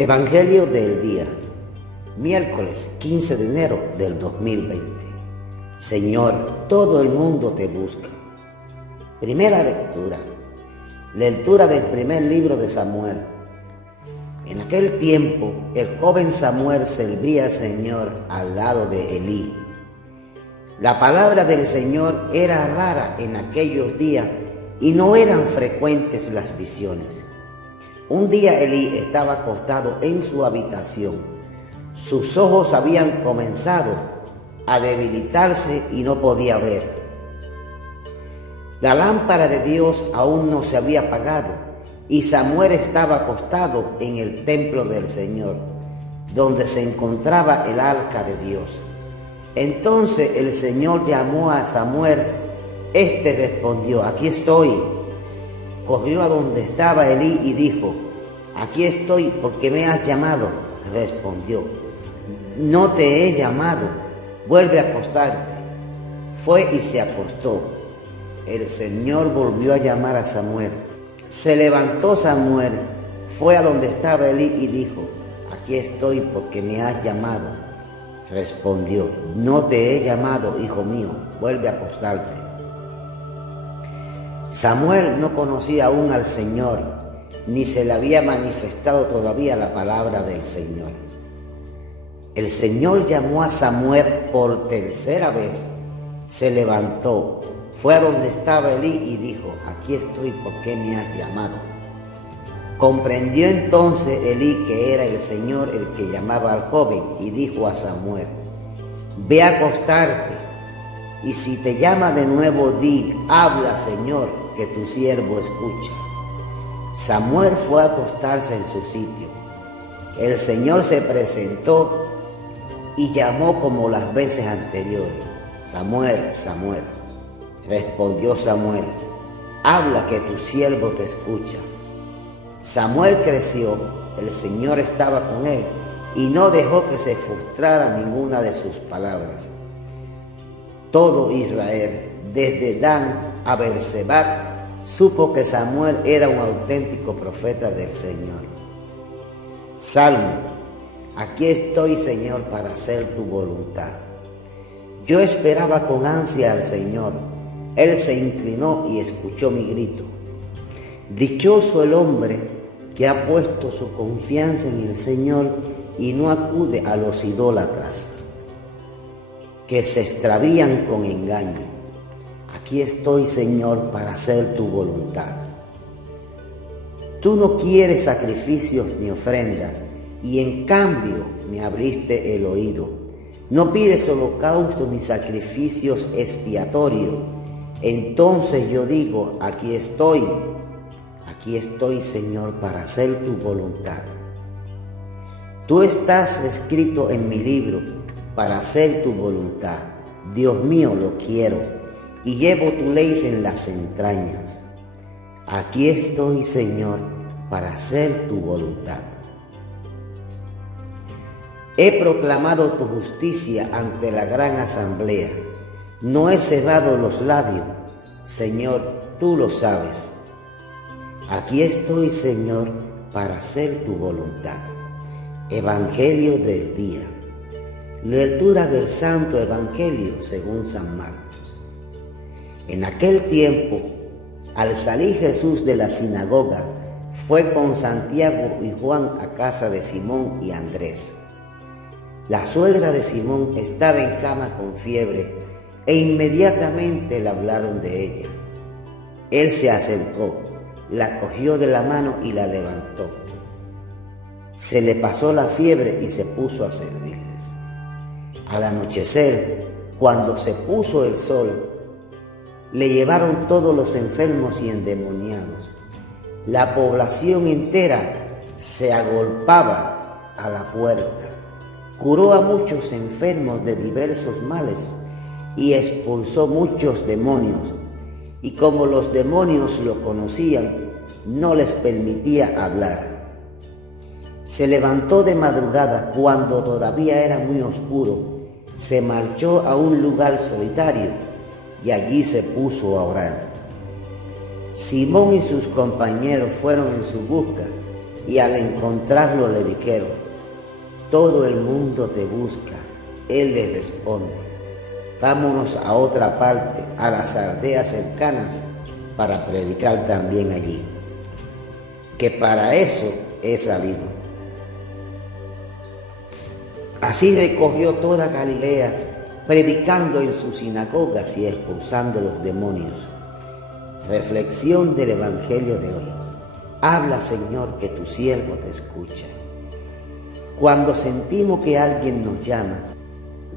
Evangelio del día, miércoles 15 de enero del 2020. Señor, todo el mundo te busca. Primera lectura del primer libro de Samuel. En aquel tiempo, el joven Samuel servía al Señor al lado de Elí. La palabra del Señor era rara en aquellos días y no eran frecuentes las visiones. Un día Elí estaba acostado en su habitación. Sus ojos habían comenzado a debilitarse y no podía ver. La lámpara de Dios aún no se había apagado y Samuel estaba acostado en el templo del Señor, donde se encontraba el arca de Dios. Entonces el Señor llamó a Samuel. Este respondió: aquí estoy. Corrió a donde estaba Elí y dijo: aquí estoy, porque me has llamado. Respondió: no te he llamado, vuelve a acostarte. Fue y se acostó. El Señor volvió a llamar a Samuel. Se levantó Samuel, fue a donde estaba Elí y dijo: aquí estoy, porque me has llamado. Respondió: no te he llamado, hijo mío, vuelve a acostarte. Samuel no conocía aún al Señor, ni se le había manifestado todavía la palabra del Señor. El Señor llamó a Samuel por tercera vez. Se levantó, fue a donde estaba Elí y dijo: aquí estoy, ¿por qué me has llamado? Comprendió entonces Elí que era el Señor el que llamaba al joven y dijo a Samuel: ve a acostarte, y si te llama de nuevo, di: habla, Señor, que tu siervo escucha. Samuel fue a acostarse en su sitio. El Señor se presentó y llamó como las veces anteriores: Samuel, Samuel. Respondió Samuel: habla, que tu siervo te escucha. Samuel creció, el Señor estaba con él y no dejó que se frustrara ninguna de sus palabras. Todo Israel, desde Dan a Berseba, supo que Samuel era un auténtico profeta del Señor. Salmo: aquí estoy, Señor, para hacer tu voluntad. Yo esperaba con ansia al Señor. Él se inclinó y escuchó mi grito. Dichoso el hombre que ha puesto su confianza en el Señor y no acude a los idólatras, que se extravían con engaño. Aquí estoy, Señor, para hacer tu voluntad. Tú no quieres sacrificios ni ofrendas, y en cambio me abriste el oído. No pides holocaustos ni sacrificios expiatorios. Entonces yo digo: aquí estoy, Señor, para hacer tu voluntad. Tú estás escrito en mi libro para hacer tu voluntad. Dios mío, lo quiero, y llevo tu ley en las entrañas. Aquí estoy, Señor, para hacer tu voluntad. He proclamado tu justicia ante la gran asamblea. No he cerrado los labios. Señor, tú lo sabes. Aquí estoy, Señor, para hacer tu voluntad. Evangelio del día. Lectura del Santo Evangelio según San Marcos. En aquel tiempo, al salir Jesús de la sinagoga, fue con Santiago y Juan a casa de Simón y Andrés. La suegra de Simón estaba en cama con fiebre e inmediatamente le hablaron de ella. Él se acercó, la cogió de la mano y la levantó. Se le pasó la fiebre y se puso a servirles. Al anochecer, cuando se puso el sol, le llevaron todos los enfermos y endemoniados. La población entera se agolpaba a la puerta. Curó a muchos enfermos de diversos males y expulsó muchos demonios. Y como los demonios lo conocían, no les permitía hablar. Se levantó de madrugada, cuando todavía era muy oscuro, se marchó a un lugar solitario y allí se puso a orar. Simón y sus compañeros fueron en su busca y al encontrarlo le dijeron: todo el mundo te busca. Él les responde: vámonos a otra parte, a las aldeas cercanas, para predicar también allí, que para eso he salido. Así recorrió toda Galilea, predicando en sus sinagogas y expulsando los demonios. Reflexión del Evangelio de hoy. Habla, Señor, que tu siervo te escucha. Cuando sentimos que alguien nos llama,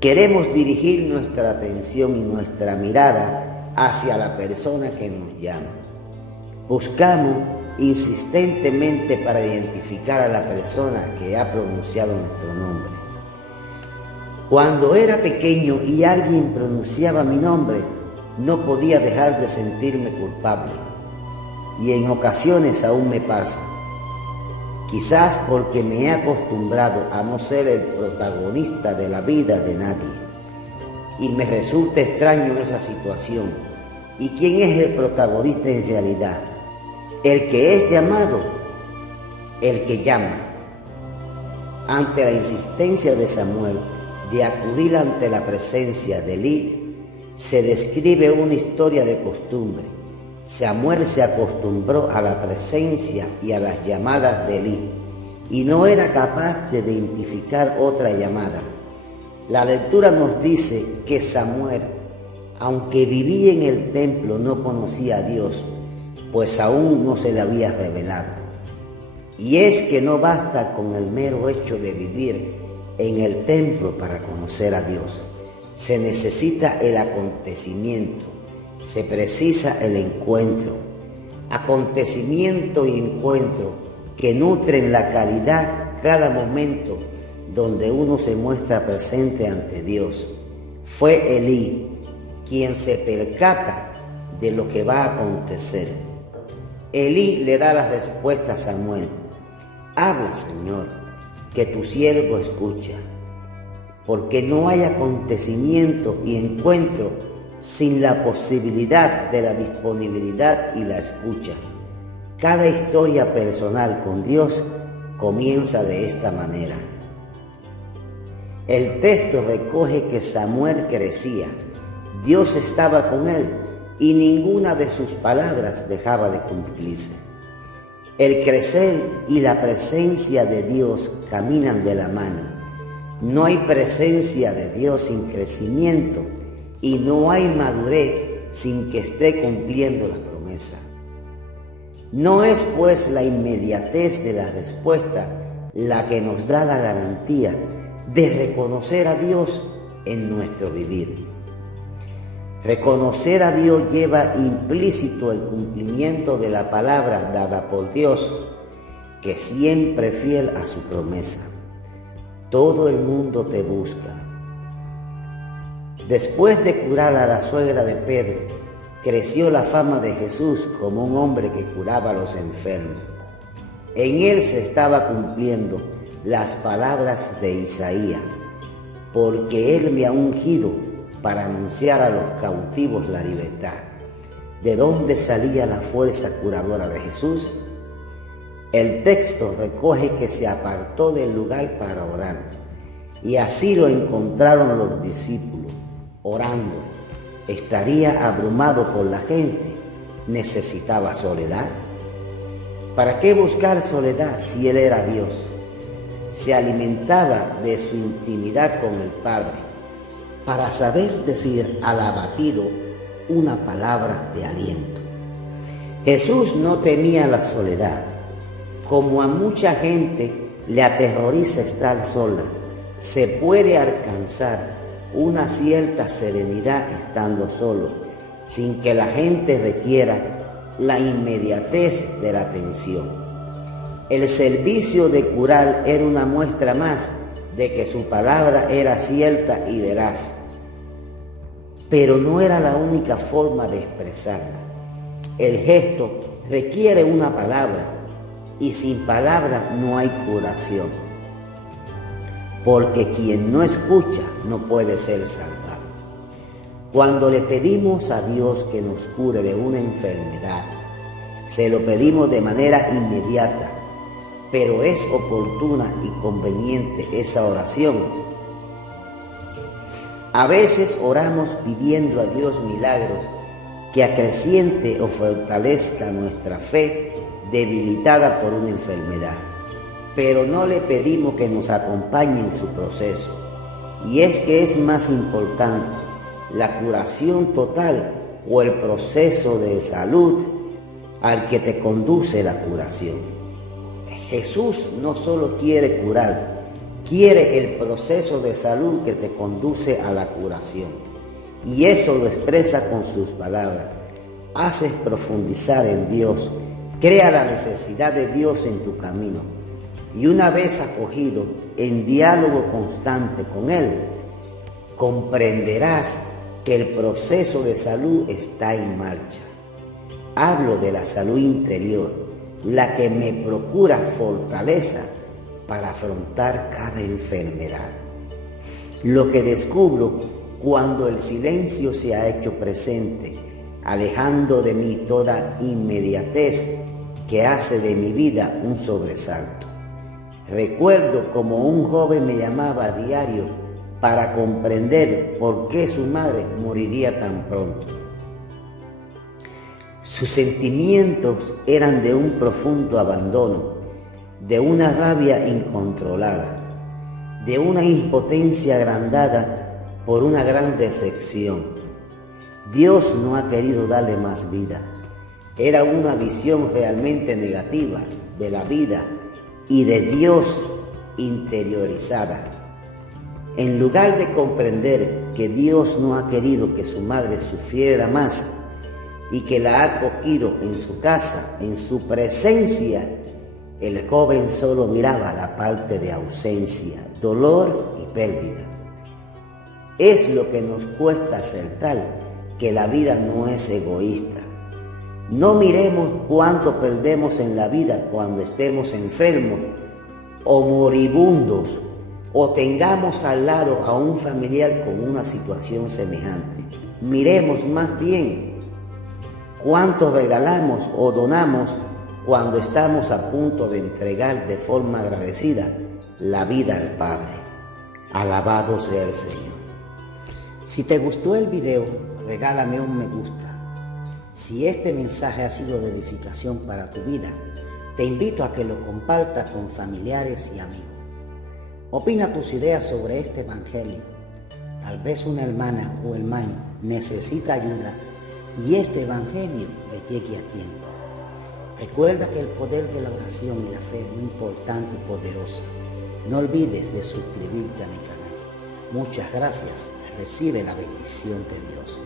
queremos dirigir nuestra atención y nuestra mirada hacia la persona que nos llama. Buscamos insistentemente para identificar a la persona que ha pronunciado nuestro nombre. Cuando era pequeño y alguien pronunciaba mi nombre, no podía dejar de sentirme culpable. Y en ocasiones aún me pasa. Quizás porque me he acostumbrado a no ser el protagonista de la vida de nadie. Y me resulta extraño esa situación. ¿Y quién es el protagonista en realidad? El que es llamado, el que llama. Ante la insistencia de Samuel de acudir ante la presencia de Elí, se describe una historia de costumbre. Samuel se acostumbró a la presencia y a las llamadas de Elí, y no era capaz de identificar otra llamada. La lectura nos dice que Samuel, aunque vivía en el templo, no conocía a Dios, pues aún no se le había revelado. Y es que no basta con el mero hecho de vivir en el templo para conocer a Dios. Se necesita el acontecimiento, se precisa el encuentro. Acontecimiento y encuentro que nutren la calidad cada momento donde uno se muestra presente ante Dios. Fue Elí quien se percata de lo que va a acontecer. Elí le da la respuesta a Samuel: habla, Señor, que tu siervo escucha, porque no hay acontecimiento y encuentro sin la posibilidad de la disponibilidad y la escucha. Cada historia personal con Dios comienza de esta manera. El texto recoge que Samuel crecía, Dios estaba con él y ninguna de sus palabras dejaba de cumplirse. El crecer y la presencia de Dios caminan de la mano. No hay presencia de Dios sin crecimiento y no hay madurez sin que esté cumpliendo la promesa. No es pues la inmediatez de la respuesta la que nos da la garantía de reconocer a Dios en nuestro vivir. Reconocer a Dios lleva implícito el cumplimiento de la palabra dada por Dios, que siempre es fiel a su promesa. Todo el mundo te busca. Después de curar a la suegra de Pedro, creció la fama de Jesús como un hombre que curaba a los enfermos. En él se estaba cumpliendo las palabras de Isaías: porque él me ha ungido para anunciar a los cautivos la libertad. ¿De dónde salía la fuerza curadora de Jesús? El texto recoge que se apartó del lugar para orar, y así lo encontraron los discípulos, orando. ¿Estaría abrumado por la gente? ¿Necesitaba soledad? ¿Para qué buscar soledad si él era Dios? Se alimentaba de su intimidad con el Padre, para saber decir al abatido una palabra de aliento. Jesús no temía la soledad. Como a mucha gente le aterroriza estar sola, se puede alcanzar una cierta serenidad estando solo, sin que la gente requiera la inmediatez de la atención. El servicio de curar era una muestra más de que su palabra era cierta y veraz, pero no era la única forma de expresarla. El gesto requiere una palabra, y sin palabra no hay curación, porque quien no escucha no puede ser salvado. Cuando le pedimos a Dios que nos cure de una enfermedad, se lo pedimos de manera inmediata, pero es oportuna y conveniente esa oración. A veces oramos pidiendo a Dios milagros que acreciente o fortalezca nuestra fe debilitada por una enfermedad, pero no le pedimos que nos acompañe en su proceso. Y es que es más importante la curación total o el proceso de salud al que te conduce la curación. Jesús no solo quiere curar, quiere el proceso de salud que te conduce a la curación. Y eso lo expresa con sus palabras. Haces profundizar en Dios, crea la necesidad de Dios en tu camino. Y una vez acogido en diálogo constante con Él, comprenderás que el proceso de salud está en marcha. Hablo de la salud interior, la que me procura fortaleza para afrontar cada enfermedad. Lo que descubro cuando el silencio se ha hecho presente, alejando de mí toda inmediatez que hace de mi vida un sobresalto. Recuerdo como un joven me llamaba a diario para comprender por qué su madre moriría tan pronto. Sus sentimientos eran de un profundo abandono, de una rabia incontrolada, de una impotencia agrandada por una gran decepción. Dios no ha querido darle más vida. Era una visión realmente negativa de la vida y de Dios interiorizada. En lugar de comprender que Dios no ha querido que su madre sufriera más y que la ha acogido en su casa, en su presencia, el joven solo miraba la parte de ausencia, dolor y pérdida. Es lo que nos cuesta aceptar que la vida no es egoísta. No miremos cuánto perdemos en la vida cuando estemos enfermos o moribundos o tengamos al lado a un familiar con una situación semejante. Miremos más bien cuánto regalamos o donamos cuando estamos a punto de entregar de forma agradecida la vida al Padre. Alabado sea el Señor. Si te gustó el video, regálame un me gusta. Si este mensaje ha sido de edificación para tu vida, te invito a que lo compartas con familiares y amigos. Opina tus ideas sobre este evangelio. Tal vez una hermana o hermano necesita ayuda y este evangelio le llegue a tiempo. Recuerda que el poder de la oración y la fe es muy importante y poderosa. No olvides de suscribirte a mi canal. Muchas gracias. Recibe la bendición de Dios.